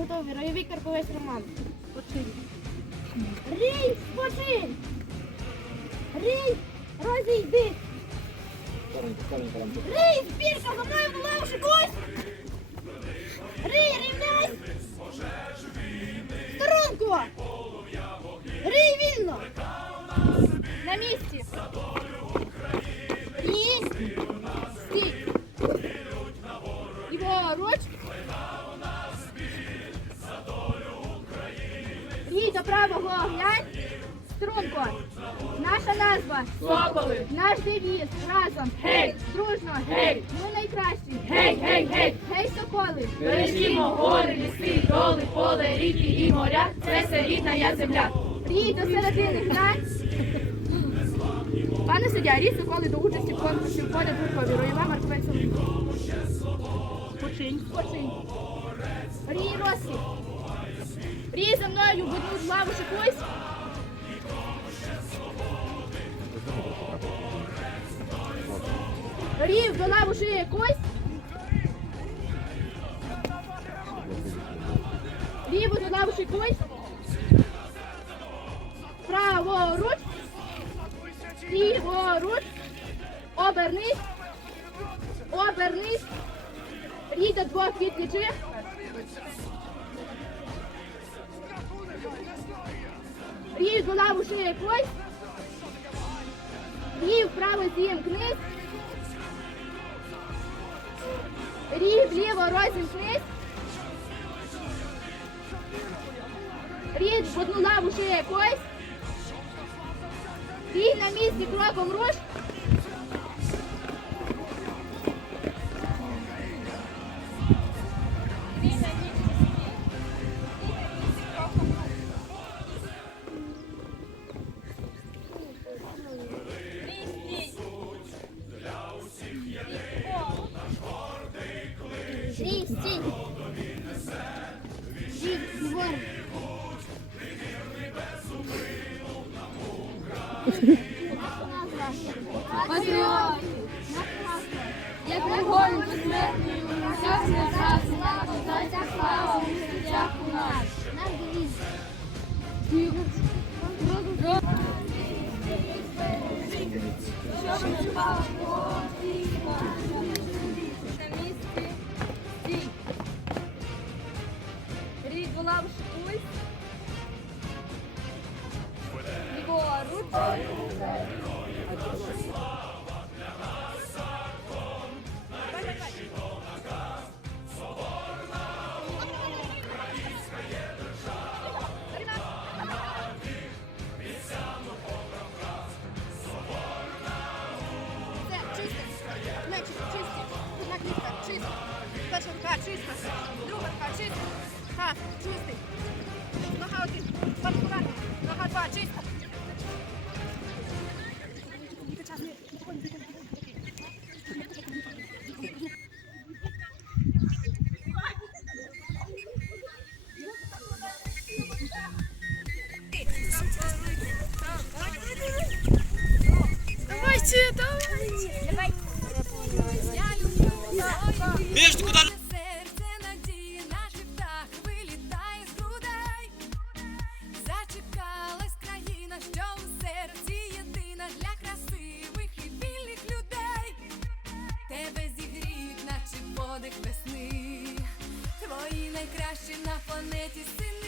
готовий. Ройовий карповець Роман. Рій, спочинь! Рій, розійди! Рій, збірка, за мною була! Рій, глянь! Струнко! Наша назва! Соколи! Наш девіз разом! Гей! Дружно! Гей! Ми найкращі! Гей, гей, гей! Гей, соколи! Бережімо гори, ліси, доли, поле, ріки і моря. Це все рідна я земля. Рій до середини грань! Пане суддя, рій соколи до участі в конкурсі в полі Буркові. Роєва Марковець Починь. Починь. Рій розсвіт. Рій за мною в одну лаву шикуйсь. Рів до лаву шиє кость. Ліву до лаву шиє кость. Праворуч. Ліворуч. Обернись. Обернись. Рій до двох відлічи. Рій до лаву шиє кость. Рій вправо зімкнись. Рій вліво розімкнись. Рій в одну лаву шиє кость. Рій на місці кроком руш. Стій. Рій, згори. Патріот! Як вогонь безсмертний, уся свята слава, нас. Наш девіз. Була в шикусь. Ліворуч. Ха, чистий. Нога один. два, Нога два чиста. Найкращі на планеті сили.